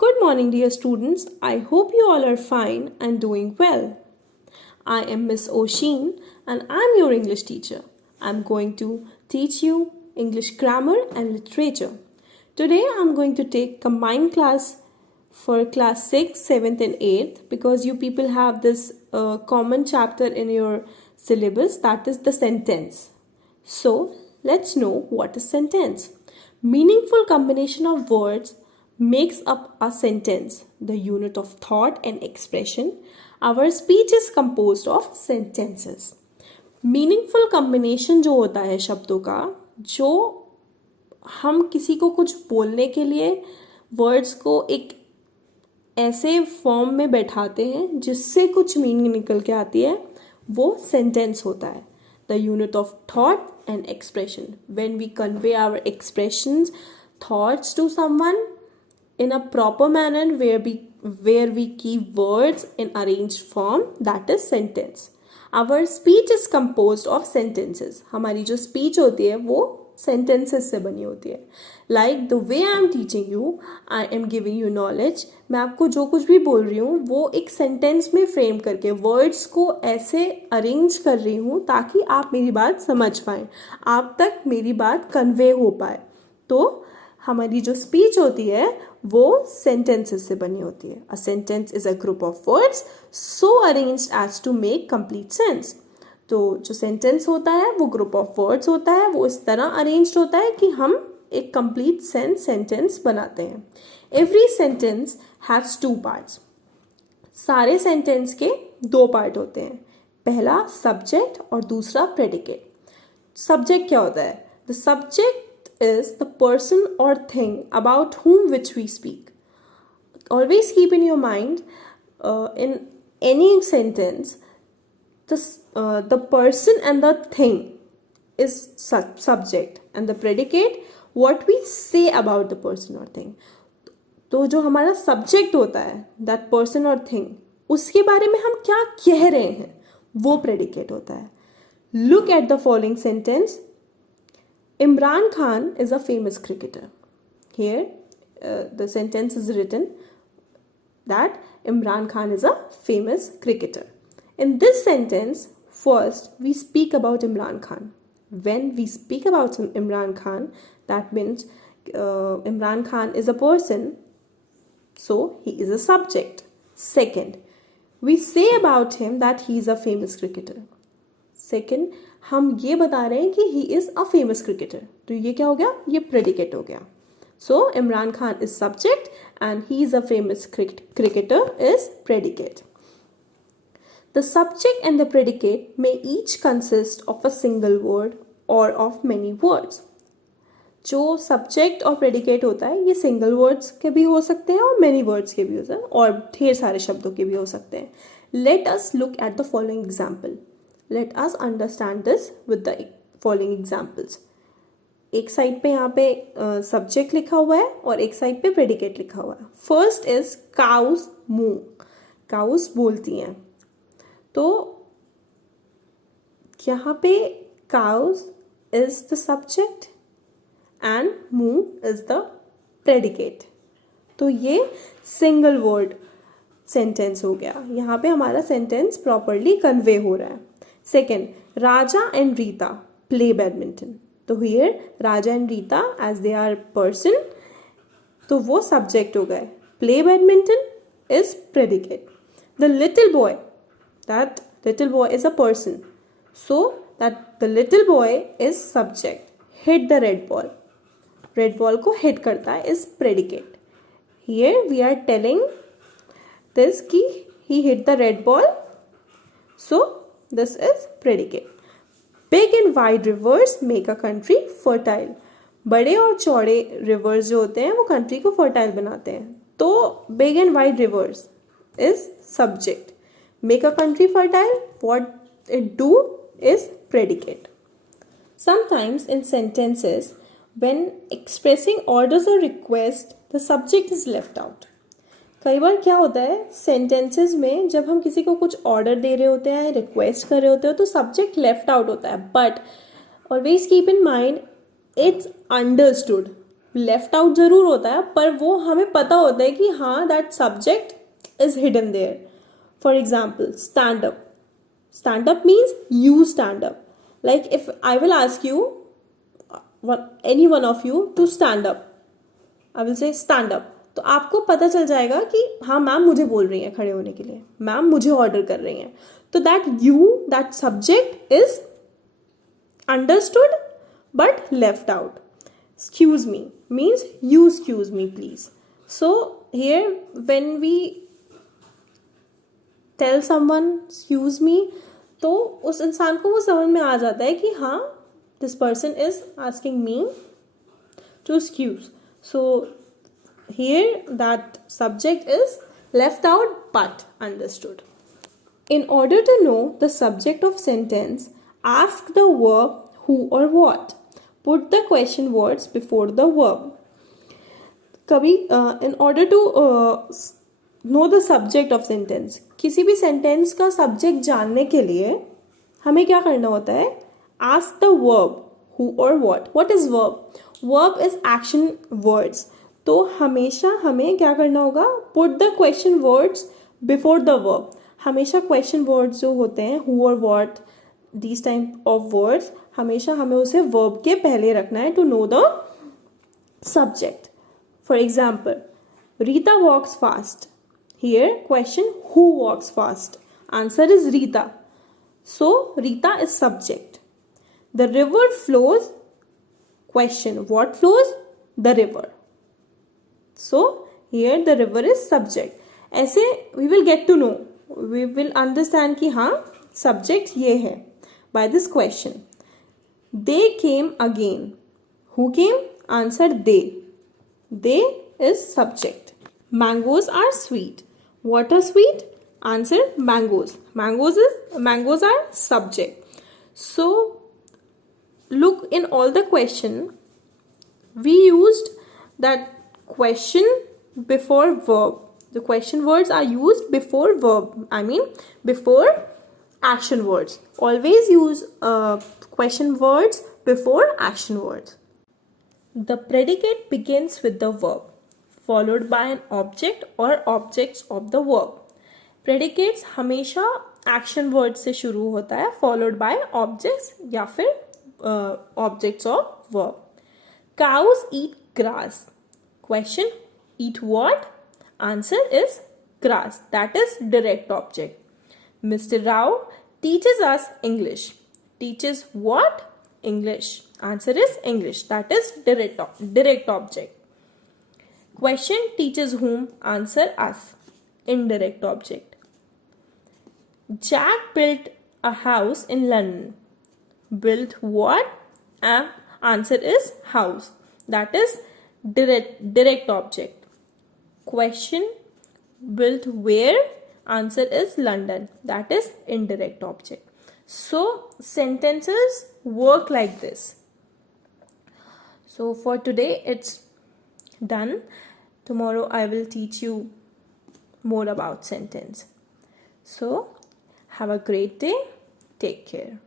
Good morning, dear students. I hope you all are fine and doing well. I am Miss Oshin and I'm your English teacher. I'm going to teach you English grammar and literature. Today I'm going to take combined class for class 6, 7th and 8th because you people have this common chapter in your syllabus, that is the sentence. So let's know what is sentence. Meaningful combination of words makes up a sentence, the unit of thought and expression. Our speech is composed of sentences. Meaningful combination जो होता है शब्दों का, जो हम किसी को कुछ बोलने के लिए वर्ड्स को एक ऐसे फॉर्म में बैठाते हैं जिससे कुछ मीनिंग निकल के आती है, वो सेंटेंस होता है. The unit of thought and expression. When we convey our expressions, thoughts to someone in a proper manner where we keep words in arranged form, that is sentence. Our speech is composed of sentences. हमारी जो speech होती है वो sentences से बनी होती है. Like the way I am teaching you, I am giving you knowledge. मैं आपको जो कुछ भी बोल रही हूँ वो एक sentence में frame करके words को ऐसे arrange कर रही हूँ ताकि आप मेरी बात समझ पाएँ, आप तक मेरी बात convey हो पाए. तो हमारी जो स्पीच होती है वो सेंटेंसेस से बनी होती है. A sentence is a group of words so arranged as to make complete sense. तो जो सेंटेंस होता है वो ग्रुप ऑफ वर्ड्स होता है, वो इस तरह अरेंज्ड होता है कि हम एक कंप्लीट सेंटेंस बनाते हैं. Every sentence haves two parts. सारे सेंटेंस के दो पार्ट होते हैं. पहला सब्जेक्ट और दूसरा प्रेडिकेट. सब्जेक्ट क्या होता है? The subject is the person or thing about whom which we speak. Always keep in your mind, in any sentence, the person and the thing is subject, and the predicate what we say about the person or thing. तो जो हमारा subject होता है, that person or thing, उसके बारे में हम क्या कह रहे हैं, वो predicate होता है. Look at the following sentence. Imran Khan is a famous cricketer. Here, the sentence is written that Imran Khan is a famous cricketer. In this sentence, first we speak about Imran Khan. When we speak about Imran Khan, that means Imran Khan is a person, so he is a subject. Second, we say about him that he is a famous cricketer. Second, हम ये बता रहे हैं कि he is a famous cricketer. तो ये क्या हो गया? ये प्रेडिकेट हो गया. So Imran Khan is subject and he is a famous cricketer is predicate. The subject and the predicate may each consist of a single word or of many words. जो subject और प्रेडिकेट होता है ये सिंगल वर्ड्स के भी हो सकते हैं और मेनी वर्ड्स के भी हो सकते हैं और ढेर सारे शब्दों के भी हो सकते हैं. Let us look at the following example. Let us understand this with the following examples. एक साइड पे यहाँ पे सब्जेक्ट लिखा हुआ है और एक साइड पे प्रेडिकेट लिखा हुआ है. First is cows moo. Cows बोलती हैं. तो यहाँ पे cows is the subject and moo is the predicate. तो ये सिंगल वर्ड सेंटेंस हो गया. यहाँ पे हमारा सेंटेंस प्रॉपरली कन्वे हो रहा है. Second, Raja and Rita play badminton. तो here Raja and Rita as they are person, तो वो subject हो गए. Play badminton is predicate. The little boy, that little boy is a person, so that the little boy is subject. Hit the red ball. Red ball को hit करता है is predicate. Here we are telling this कि he hit the red ball, so this is predicate. Big and wide rivers make a country fertile. बड़े और चौड़े rivers जो होते हैं वो country को fertile बनाते हैं. तो big and wide rivers is subject. Make a country fertile. What it do is predicate. Sometimes in sentences, when expressing orders or requests, the subject is left out. कई बार क्या होता है सेंटेंसेस में, जब हम किसी को कुछ ऑर्डर दे रहे होते हैं, रिक्वेस्ट कर रहे होते हो, तो सब्जेक्ट लेफ्ट आउट होता है. But always keep in mind it's understood. Left out जरूर होता है, पर वो हमें पता होता है कि हाँ that subject is hidden there. For example, stand up. Stand up means you stand up. Like if I will ask you, any one of you to stand up, I will say stand up. तो आपको पता चल जाएगा कि हाँ ma'am मुझे बोल रही हैं खड़े होने के लिए, मैम मुझे ऑर्डर कर रही हैं. तो that subject is understood but left out. Excuse me means you excuse me please. So here when we tell someone excuse me, तो उस इंसान को वो समझ में आ जाता है कि हाँ this person is asking me to excuse. So here that subject is left out but understood. In order to know the subject of sentence, ask the verb who or what. Put the question words before the verb. कभी in order to know the subject of sentence, किसी भी sentence का subject जानने के लिए हमें क्या करना होता है? Ask the verb who or what. What is verb? Verb is action words. तो हमेशा हमें क्या करना होगा? Put the question words before the verb. हमेशा question words जो होते हैं who or what, these type of words, हमेशा हमें उसे verb के पहले रखना है to know the subject. For example, Rita walks fast. Here question, who walks fast? Answer is Rita. So Rita is subject. The river flows. Question, what flows? The river. So here the river is subject. ऐसे we will get to know, we will understand कि हाँ subject ये है by this question. They came again. Who came? Answer they. They is subject. Mangoes are sweet. What are sweet? Answer mangoes. Mangoes are subject. So look, in all the question we used that question before verb. The question words are used before verb. I mean before action words. Always use question words before action words. The predicate begins with the verb followed by an object or objects of the verb. Predicates हमेशा action word से शुरू होता है followed by objects या फिर objects of verb. Cows eat grass. Question, eat what? Answer is grass. That is direct object. Mr. Rao teaches us English. Teaches what? English. Answer is English. That is direct object. Question, teaches whom? Answer us. Indirect object. Jack built a house in London. Built what? Answer is house. That is direct object. Question, built where? Answer is London. That is indirect object. So sentences work like this. So for today it's done. Tomorrow I will teach you more about sentence. So have a great day. Take care.